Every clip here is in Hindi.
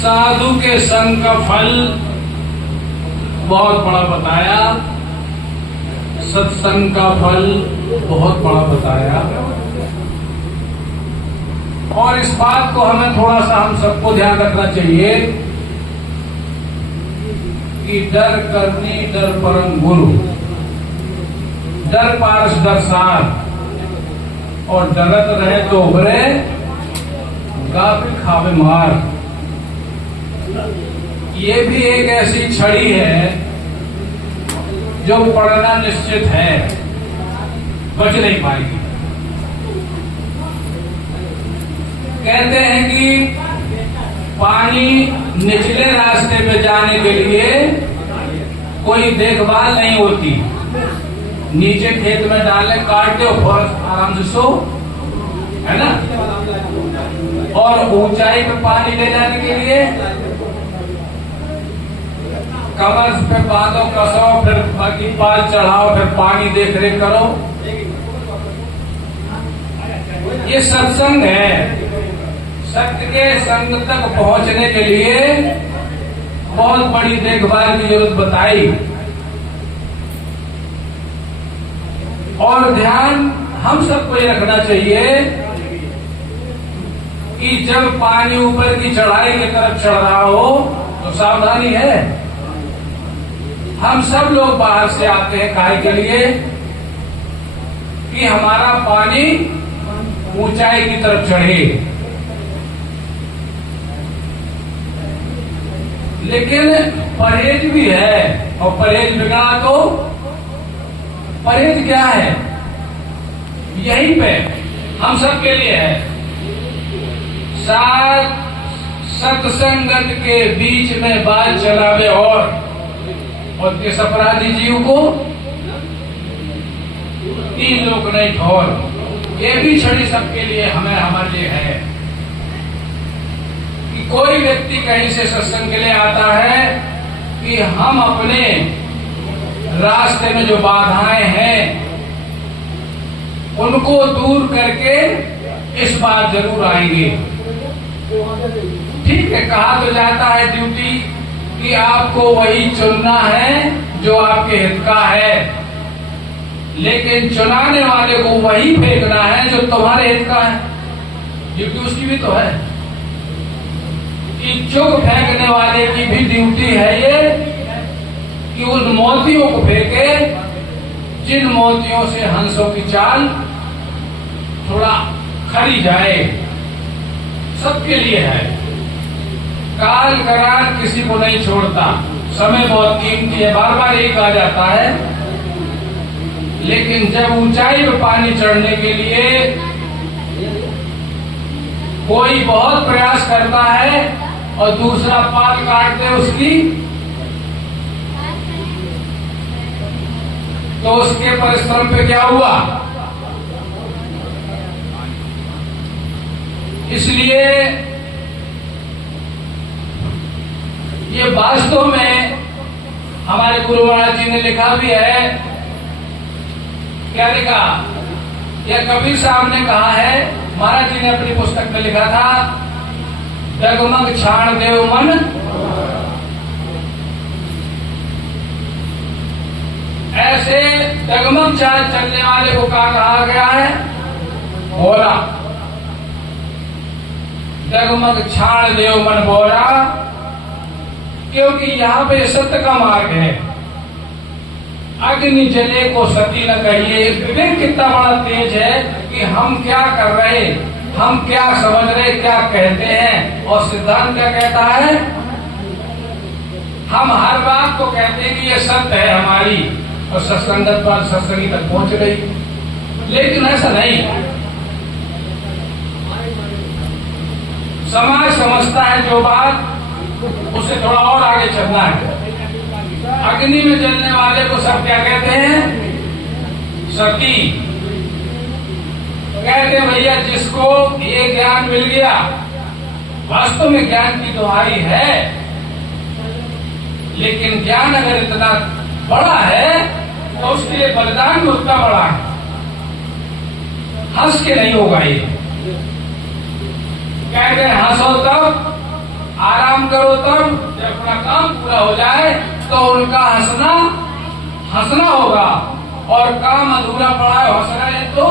साधु के संग का फल बहुत बड़ा बताया, सत्संग का फल बहुत बड़ा बताया। और इस बात को हमें थोड़ा सा हम सबको ध्यान रखना चाहिए कि डर करनी डर परम गुरु, डर पारस डर सार, और डरत रहे तो उभरे गाफिल खावे मार। ये भी एक ऐसी छड़ी है जो पड़ना निश्चित है, बच नहीं पाएगी। कहते हैं कि पानी निचले रास्ते पे जाने के लिए कोई देखभाल नहीं होती, नीचे खेत में डाले काट दो और आराम से सो, है ना। और ऊंचाई पे पानी ले जाने के लिए कमर पे बांधो, कसो, फिर बाकी पाल चढ़ाओ, फिर पानी देख रेख करो। ये सत्संग है। सत्य के संग तक पहुंचने के लिए बहुत बड़ी देखभाल की जरूरत बताई। और ध्यान हम सबको ये रखना चाहिए कि जब पानी ऊपर की चढ़ाई की तरफ चढ़ रहा हो तो सावधानी है। हम सब लोग बाहर से आते हैं काहे के लिए कि हमारा पानी ऊंचाई की तरफ चढ़े, लेकिन परहेज भी है। और परहेज बिगड़ा तो परहेज क्या है, यहीं पे हम सब के लिए है। सात सत्संगत के बीच में बात चलावे और किस अपराधी जीव को तीन लोग नहीं ठोर। ये भी छड़ी सबके लिए हमें हमारे लिए है कि कोई व्यक्ति कहीं से सत्संग के लिए आता है कि हम अपने रास्ते में जो बाधाएं हैं उनको दूर करके इस बार जरूर आएंगे। ठीक है, कहा तो जाता है ड्यूटी कि आपको वही चुनना है जो आपके हित का है, लेकिन चुनाने वाले को वही फेंकना है जो तुम्हारे हित का है। ड्यूटी उसकी भी तो है। इच्छुक फेंकने वाले की भी ड्यूटी है ये कि उन मोतियों को फेंके जिन मोतियों से हंसों की चाल थोड़ा खड़ी जाए। सबके लिए है। काल करार किसी को नहीं छोड़ता। समय बहुत कीमती है, बार बार यही कहा जाता है। लेकिन जब ऊंचाई पे पानी चढ़ने के लिए कोई बहुत प्रयास करता है और दूसरा पाल काट दे उसकी, तो उसके परिश्रम पे क्या हुआ। इसलिए ये वास्तव में हमारे गुरु महाराज जी ने लिखा भी है। क्या लिखा? यह कबीर साहब ने कहा है, महाराज जी ने अपनी पुस्तक में लिखा था, डगमग छाण देव मन ऐसे डगमग चाल चलने वाले को क्या कहा गया है? भोला। डगमग छाण देव मन भोला, क्योंकि यहाँ पे सत्य का मार्ग है। अग्नि जले को सती न कहिए। विवेक कितना बड़ा तेज है कि हम क्या कर रहे, हम क्या समझ रहे, क्या कहते हैं। और सिद्धांत क्या कहता है? हम हर बात को कहते हैं कि ये सत्य है हमारी, और सत्संगत पर सत्संगी तक पहुंच गई। लेकिन ऐसा नहीं। समाज समझता है जो बात, उसे थोड़ा और आगे चलना है। अग्नि में जलने वाले को सब क्या कहते हैं? सती। कहते हैं भैया जिसको ये ज्ञान मिल गया, वास्तव में ज्ञान की दुहाई है, लेकिन ज्ञान अगर इतना बड़ा है तो उसके लिए बलिदान भी उतना बड़ा है। हंस के नहीं होगा ये। कहते हैं हंसो तब आराम करो तब जब अपना काम पूरा हो जाए तो उनका हंसना होगा, और काम अधूरा पड़ा है हंस रहे हैं तो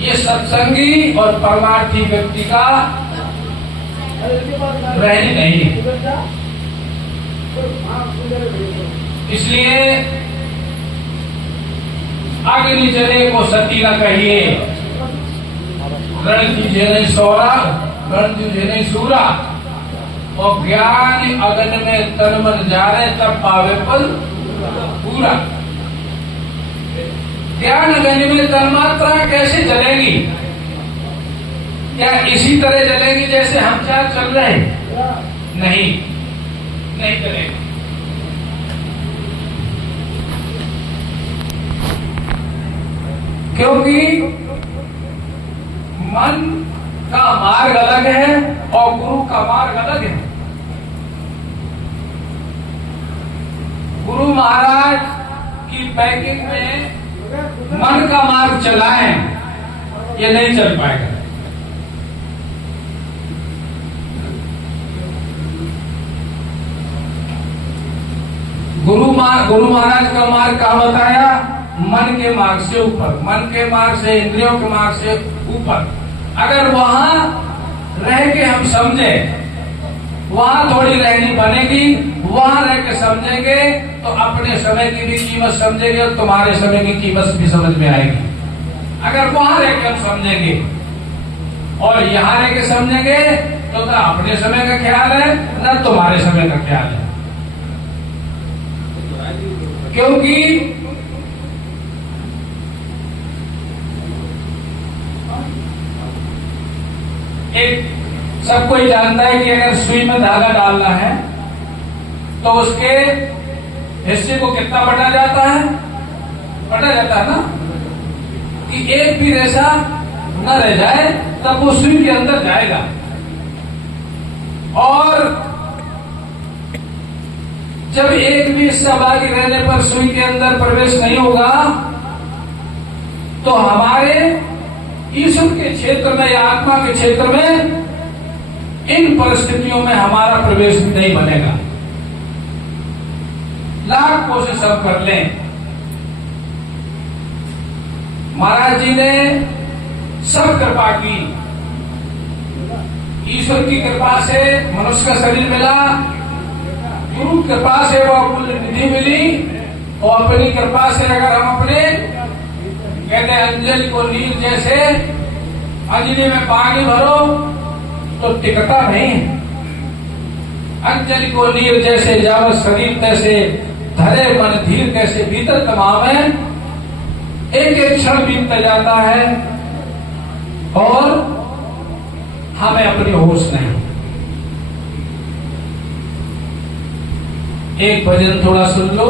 ये सत्संगी और परमार्थी व्यक्ति का रहनी नहीं है। इसलिए अग्नि जले को सती न कहिए, रण कीजिए नहीं सौरा, रण कीजिए नहीं सूरा, और ज्ञान अगन में तन मन जा रहे तब पावे फल पूरा। ज्ञान अगन में तन मात्रा कैसे जलेगी? क्या इसी तरह जलेगी जैसे हम चार चल रहे हैं? नहीं जलेगी। क्योंकि मन का मार्ग अलग है और गुरु का मार्ग अलग है। गुरु महाराज की पैकिंग में मन का मार्ग चलाएं, ये नहीं चल पाएगा। गुरु महाराज का मार्ग का बताया, मन के मार्ग से ऊपर, मन के मार्ग से, इंद्रियों के मार्ग से ऊपर। अगर वहां रह के हम समझे, वहां थोड़ी रहनी बनेगी, वहां रह के समझेंगे तो अपने समय की भी कीमत समझेंगे और तुम्हारे समय की कीमत भी समझ में आएगी। अगर वहां रह के हम समझेंगे और यहाँ रह के समझेंगे तो ना अपने समय का ख्याल है ना तुम्हारे समय का ख्याल है। क्योंकि एक सब कोई जानता है कि अगर सुई में धागा डालना है तो उसके हिस्से को कितना बटा जाता है ना, कि एक भी रेशा न रह जाए, तब वो सुई के अंदर जाएगा। और जब एक भी हिस्सा बाकी रहने पर सुई के अंदर प्रवेश नहीं होगा तो हमारे ईश्वर के क्षेत्र में या आत्मा के क्षेत्र में इन परिस्थितियों में हमारा प्रवेश नहीं बनेगा। लाख कोशिश सब कर लें। महाराज जी ने सब कृपा की, ईश्वर की कृपा से मनुष्य का शरीर मिला, गुरु कृपा से वो अमूल्य निधि मिली, और अपनी कृपा से अगर हम अपने कहते हैं अंजलि को नीर जैसे अंजलि में पानी भरो तो टिकता नहीं। अंजलि को नीर जैसे जावत शरीर तैसे धरे मन धीर कैसे भीतर तमाम है। एक एक क्षण बीतता जाता है और हमें अपनी होश नहीं। एक भजन थोड़ा सुन लो।